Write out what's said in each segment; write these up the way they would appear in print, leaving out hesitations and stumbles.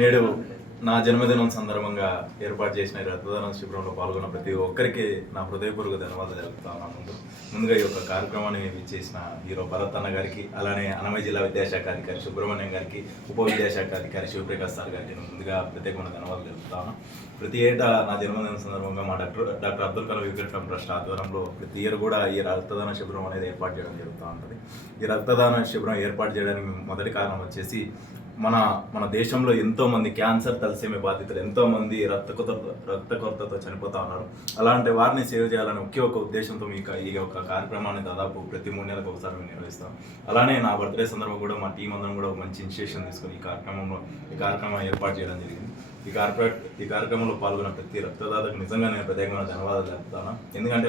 నేడు నా జన్మదినం సందర్భంగా ఏర్పాటు చేసిన రక్తదాన శిబిరంలో పాల్గొన్న ప్రతి ఒక్కరికి నా హృదయపూర్వక ధన్యవాదాలు తెలుపుతాను. ముందుగా ఈ యొక్క కార్యక్రమాన్ని చేసిన హీరో భరత్ అన్న గారికి, అలానే అన్నమయ్య జిల్లా విద్యాశాఖ అధికారి సుబ్రహ్మణ్యం గారికి, ఉప విద్యాశాఖ అధికారి శివప్రకాష్ సార్ గారికి ముందుగా ప్రత్యేకమైన ధన్యవాదాలు తెలుపుతాను. ప్రతి ఏటా నా జన్మదినం సందర్భంగా మా డాక్టర్ అబ్దుల్ కలాం విగ్రహం ట్రస్ట్ ఆధ్వర్యంలో ప్రతి ఇయర్ కూడా ఈ రక్తదాన శిబిరం అనేది ఏర్పాటు చేయడం జరుగుతూ ఉంటుంది. ఈ రక్తదాన శిబిరం ఏర్పాటు చేయడానికి మొదటి కారణం వచ్చేసి మన దేశంలో ఎంతోమంది క్యాన్సర్, తలసేమియా బాధితులు ఎంతోమంది రక్త కొరతతో చనిపోతూ ఉన్నారు. అలాంటి వారిని సేవ్ చేయాలని ఒకే ఒక ఉద్దేశంతో ఈ యొక్క కార్యక్రమాన్ని దాదాపు ప్రతి 3 నెలలకు ఒకసారి మేము నిర్వహిస్తాం. అలానే నా బర్త్డే సందర్భంగా కూడా మా టీం అందరం కూడా ఒక మంచి ఇనిషియేషన్ తీసుకొని ఈ కార్యక్రమం ఏర్పాటు చేయడం జరిగింది. ఈ కార్యక్రమంలో పాల్గొన్న ప్రతి రక్తదాతకు నిజంగా నేను ప్రత్యేకమైన ధన్యవాదాలు తెలుపుతాను. ఎందుకంటే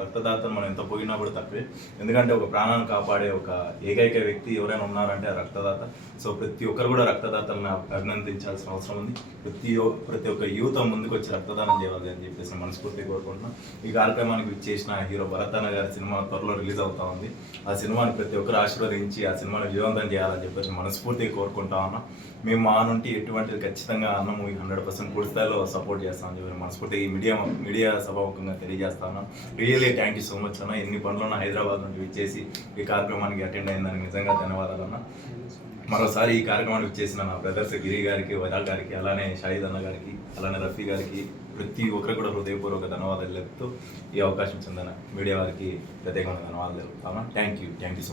రక్తదాతను మనం ఎంత పోయినా కూడా తక్కువే. ఎందుకంటే ఒక ప్రాణాన్ని కాపాడే ఒక ఏకైక వ్యక్తి ఎవరైనా ఉన్నారంటే ఆ రక్తదాత. సో ప్రతి ఒక్కరు కూడా రక్తదాతలను అభినందించాల్సిన అవసరం ఉంది. ప్రతి ఒక్క యువత ముందుకు వచ్చి రక్తదానం చేయాలి అని చెప్పేసి మనస్ఫూర్తిగా కోరుకుంటున్నాం. ఈ కార్యక్రమానికి విచ్చేసిన హీరో భరత్ అన్న గారి సినిమా త్వరలో రిలీజ్ అవుతా ఉంది. ఆ సినిమాని ప్రతి ఒక్కరు ఆశీర్వదించి ఆ సినిమాని విజయవంతం చేయాలని చెప్పేసి మనస్ఫూర్తిగా కోరుకుంటా ఉన్నాం. మేము మా నుండి ఎటువంటిది ఖచ్చితంగా అన్న మూవీ 100% పూర్తి స్థాయిలో సపోర్ట్ చేస్తామని చెప్పి మనస్ఫూర్తిగా ఈ మీడియా సభాముఖంగా తెలియజేస్తాను. Really thank you so much అన్న. ఎన్ని పనులున్నా హైదరాబాద్ నుండి విచ్చేసి ఈ కార్యక్రమానికి అటెండ్ అయిందని నిజంగా ధన్యవాదాలు అన్న. మరోసారి ఈ కార్యక్రమానికి వచ్చేసిన నా బ్రదర్స్ గిరి గారికి, వరాల్ గారికి, అలానే షాహిద్ అన్న గారికి, అలానే రఫీ గారికి, ప్రతి ఒక్కరు కూడా హృదయపూర్వక ధన్యవాదాలు చెప్తూ ఈ అవకాశం చెందిన మీడియా వారికి ప్రత్యేకమైన ధన్యవాదాలు తెలుపుతాను. Thank you so much.